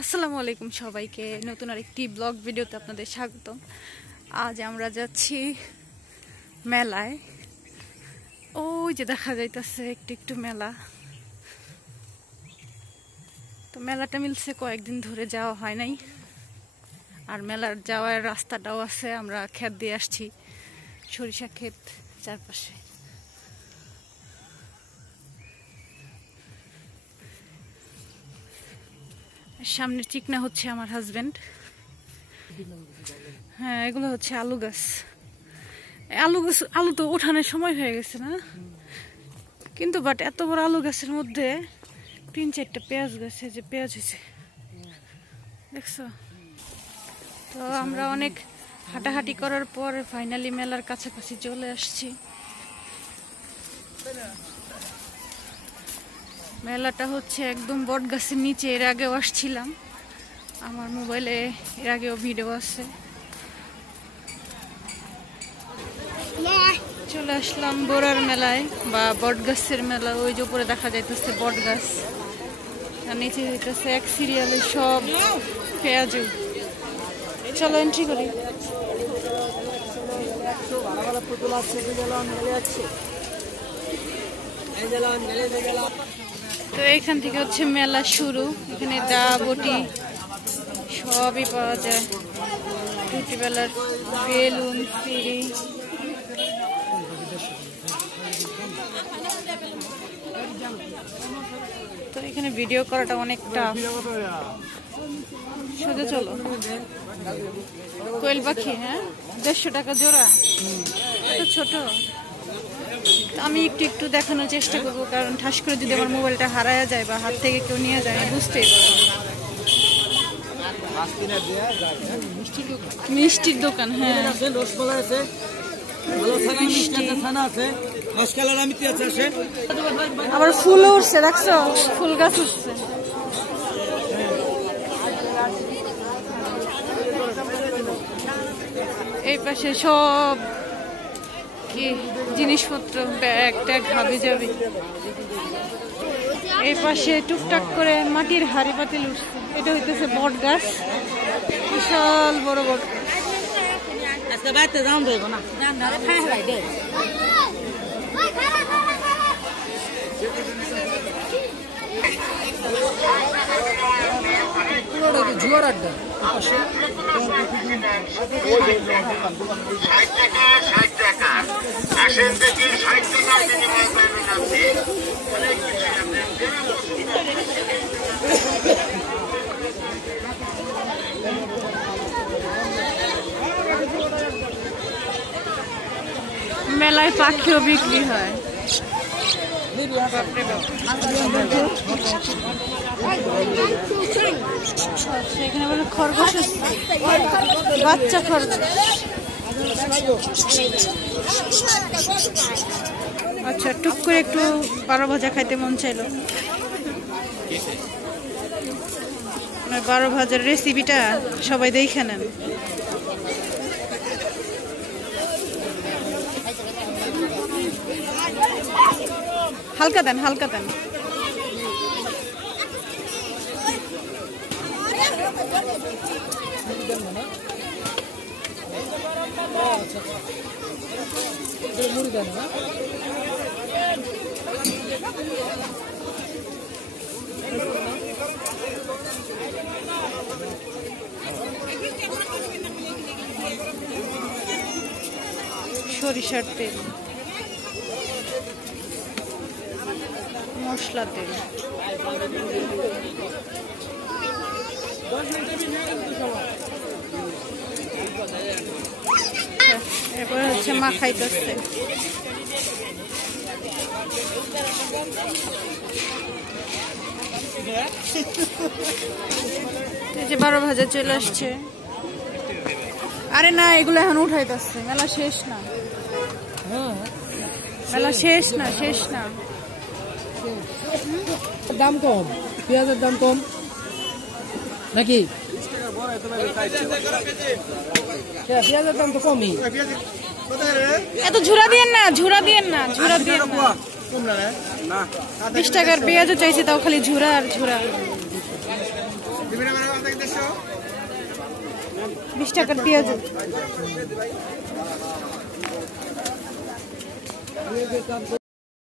আসসালামু আলাইকুম সবাইকে নতুন আরেকটি ব্লগ ভিডিওতে আপনাদের স্বাগতম। আজ আমরা যাচ্ছি মেলায়। ওই যে দেখা যাইতেছে একটু একটু মেলা। তো মেলাটা মিলছে কয়েকদিন ধরে যাওয়া হয় নাই, আর মেলার যাওয়ার রাস্তাটাও আছে। আমরা ক্ষেত দিয়ে আসছি, সরিষা ক্ষেত চারপাশে। সামনের চিকনা হচ্ছে আমার হাজবেন্ড। হ্যাঁ, এগুলো হচ্ছে আলু গাছ। আলু তো ওঠানোর সময় হয়ে গেছে না, কিন্তু বাট এত বড় আলু গাছের মধ্যে 3-4টা পেঁয়াজ গাছে যে পেঁয়াজ হয়েছে দেখছো। তো আমরা অনেক হাঁটাহাঁটি করার পর ফাইনালি মেলার কাছাকাছি চলে আসছি। মেলাটা হচ্ছে একদম বট গাছের নিচে। এর আগেও আসছিলাম, আমার মোবাইলে এর আগেও ভিডিও আছে। চলে আসলাম বোরার মেলায় বা বট গাছের মেলা। ওই যে উপরে দেখা যাইতেছে বট গাছ, আর নিচে হইতেছে এক সিরিয়ালে সব পেঁয়াজ। চলো এন্ট্রি করি। তো এখান থেকে হচ্ছে মেলা শুরু। এখানে ডা বটি সবই পাওয়া যায়। টুটি বেলার বেলুন, ফিরি। তো এখানে ভিডিও করাটা অনেক টাফ। সোজা চলো। কোয়েল পাখি, হ্যাঁ 150 টাকা জোড়া। এত ছোট। আমি একটু একটু দেখানোর চেষ্টা করবো, কারণ ঠাস করে যদি আমার মোবাইলটা হারায়া যায় বা হাত থেকে কেউ নিয়ে যায় বুঝতেই পারবো। মিষ্টির দোকান, হ্যাঁ আবার ফুল উঠছে, দেখছো ফুল গাছ উঠছে। এই পাশে সব কি জিনিসপত্র, ব্যাগ ট্যাগ হাবি যাবি। এই পাশে টুকটাক করে মাটির হাড়ি পাতিল উঠছে। এটা হইতেছে বট গাছ, বিশাল বড় বট গাছ। জুয়ার আড্ডা মেলায় পাখিও বিক্রি হয়। এখানে বলে খরগোশ, বাচ্চা খরগোশ। আচ্ছা, টুক করে একটু 12 ভাজা খাইতে মন চাইলো। 12 ভাজার রেসিপিটা সবাই দেখে নেন। হালকা দেন, হালকা দেন। সরিষার তেল, মশলা তেল। এরপরে হচ্ছে মাখাইতেছে। এই যে 12 ভাজা চলে আসছে। আরে না, এগুলো এখন উঠাইতেছে। মেলা শেষ না, মেলা শেষ না, শেষ না। দাম কম, পেঁয়াজের দাম কম নাকি? পেঁয়াজের দাম তো কমই। এত ঝুরা দিয়েন না, ঝুরা দিয়েন না, ঝুরা দিয়েন না। 20 টাকার পেঁয়াজও চাইছে, তাও খালি ঝুরা আর ঝুরা। 20 টাকার পেঁয়াজ